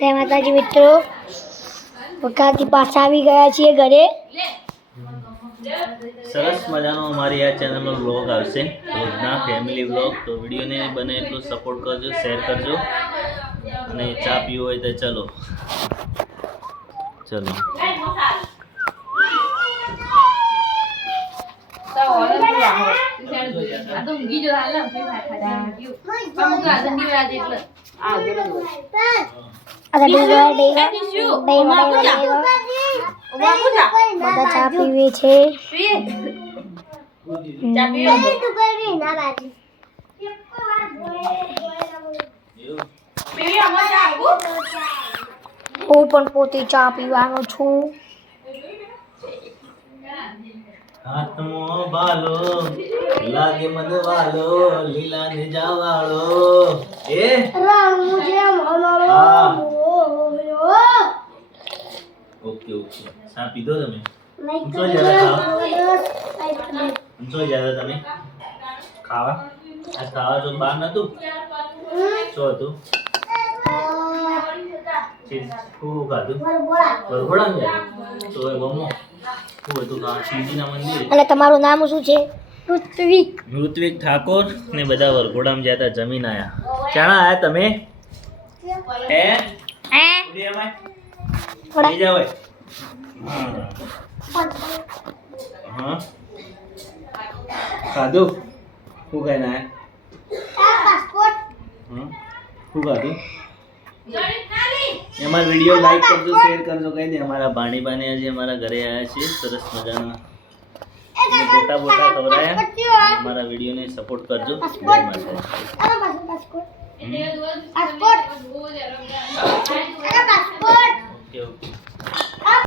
જય માતાજી મિત્રો, વખાથી પાછા આવી ગયા છીએ ઘરે. સરસ મજાનો અમારી આ ચેનલનો વ્લોગ આવશે, રોજના ફેમિલી વ્લોગ. તો વિડીયોને બને એટલું સપોર્ટ કરજો, શેર કરજો, અને ચા પીવો હોય તો ચલો ચલો. બધા ચા પીવે છે. હું પણ પોતે ચા પીવાનો છું. હાથમો ભાલો લાગે મદવાલો, લીલા ને જાવાળો. એ ઓકે ઓકે, ચા પીધો તમે? ઊંચો જ્યાદા તમે ખાવા? આ ખાવા જો બહાર નતું શું હતું? શું ખાધું? વરઘોડા ને તો એ બમો શું હતું? શિવજીના મંદિર. અને તમારું નામ શું છે? ઋત્વિક. ઋત્વિક ઠાકોર ને બધા વરઘોડામાં જ્યાં તા જમીન આયા. ચાણા આયા તમે? હે ઉડી અમાય લઈ જાવ. હા ખાધું? શું ખાઈને આયા? શું ખાધું? અમારા વિડીયો લાઈક કરજો, શેર કરજો, કહી દે. અમારા ભાણીબાને આજે અમારા ઘરે આવ્યા છે, સરસ મજાના બોટા બોટા ખવડાયા. અમારા વિડીયોને સપોર્ટ કરજો. જય માતાજી.